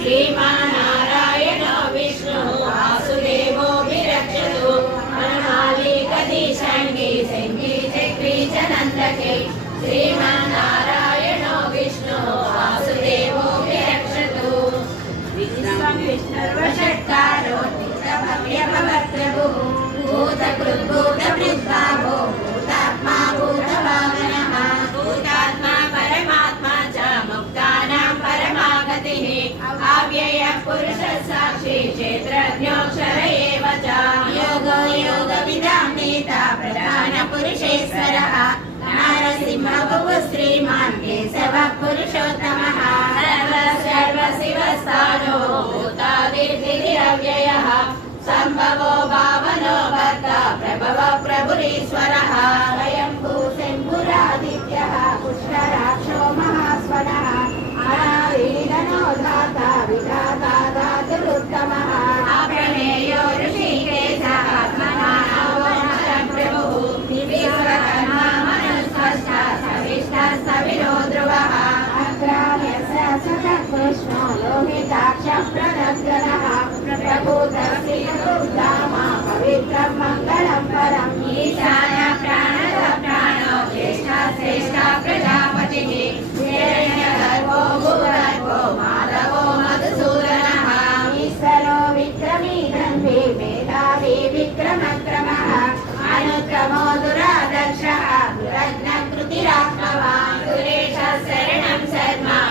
श्रीमानारायणो विष्णुः वासुदेवो विरक्षतु वनमालिकदीशाङ्गी शङ्गी चक्री च नन्दके श्रीमानारायणो विष्णुः वासुदेवो विरक्षतु विश्वं विष्णुर्वषट्कारो नित्यभव्यभवप्रभुः भूतकृद्भूतभृद्भावो भूतात्मा भूतभावनः भूतात्मा परमात्मा च मुक्तानां परमागतिः अव्ययः पुरुषः साक्षी क्षेत्रज्ञोऽक्षर एव च योगो योगविदां नेता प्रधानपुरुषेश्वरः नारसिंहः श्रीमान् केशवः पुरुषोत्तमः सर्वशिवस्थानो भूतादिर्व्ययः सम्भवो भावनो भर्ता प्रभव प्रभुरीश्वरः स्वयंभू शम्भुरादित्यः पुष्कराक्षो महास्वनः अनादिनो धाता विधाता धातुरुत्तमः अप्रमेयो ऋषिकेशः आत्मनावनः प्रभुः विश्वकर्मा मनुस्वष्टा सविष्टः सविनो ध्रुवः अग्राह्यस्य सतत्पुष्णो लोहिताक्षः प्रणग्रनः प्रभूतश्रीरुद्धामा पवित्रं मङ्गलं परम् ईशान्य प्राणः प्राणो ज्येष्ठः श्रेष्ठः प्रजापतिः हिरण्यगर्भो भूगर्भो माधवो मधुसूदनः ईश्वरो विक्रमी धन्वी मेधावी विक्रमक्रमः अनुक्रमो दुरा